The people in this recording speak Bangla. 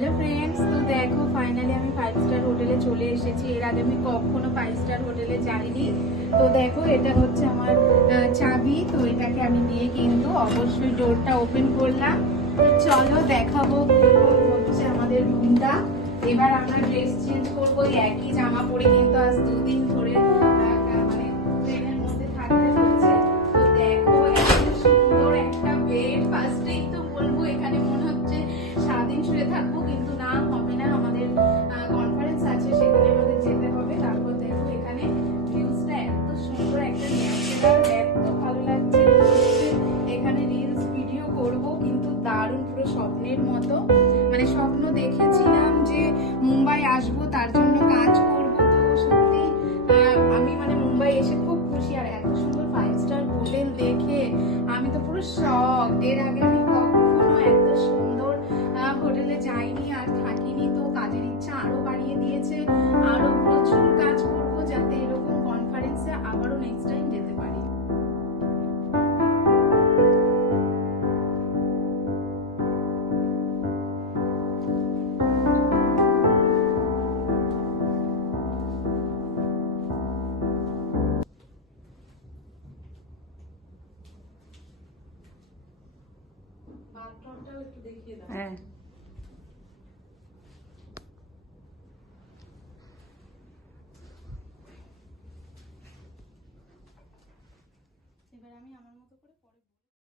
হ্যালো ফ্রেন্ডস, তো দেখো ফাইনালি আমি 5 স্টার হোটেলে চলে এসেছি। এর আগে আমি কখনো 5 স্টার হোটেলে যাইনি। তো দেখো এটা হচ্ছে আমার চাবি। তো এটাকে আমি দিয়ে কিন্তু অবশ্যই ডোরটা ওপেন করলাম। তো চলো দেখাবো কিরকম হচ্ছে আমাদের রুমটা। এবার আমরা ড্রেস চেঞ্জ করবো, একই জামা পরে কিন্তু আজ 2 দিন ধরে মানে ট্রেনের মধ্যে থাকতে হচ্ছে। তো দেখো এত সুন্দর একটা বেড। ফার্স্টেই তো বলবো এখানে মনে হচ্ছে সারাদিন শুয়ে থাকবো, কিন্তু না, হবে না। আমাদের কনফারেন্স আছে, সেখানে আমাদের যেতে হবে। তারপর দেখো এখানে ভিউজটা এত সুন্দর, একটা ন্যাচারাল, এত ভালো লাগছে। এখানে রিলস ভিডিও করব, কিন্তু দারুণ, পুরো স্বপ্নের মতো। মানে স্বপ্ন দেখেছিলাম যে মুম্বাই আসবো, তার জন্য কাজ করব। তো সত্যি আমি মানে মুম্বাই এসে খুব খুশি। আর এত সুন্দর 5 স্টার হোটেল দেখে আমি তো পুরো শক। এর আগে আমি কখনো এত সুন্দর হোটেলে যাইনি আর থাকিনি। তো কাজের ইচ্ছা আরো বাড়িয়ে দিয়েছে। আরো প্রচুর কাজ করব, যাতে এরকম কনফারেন্সে আবারও নেক্সট টাইম যেতে পারি। বাথরুমটাও একটু দেখিয়ে দাও। হ্যাঁ।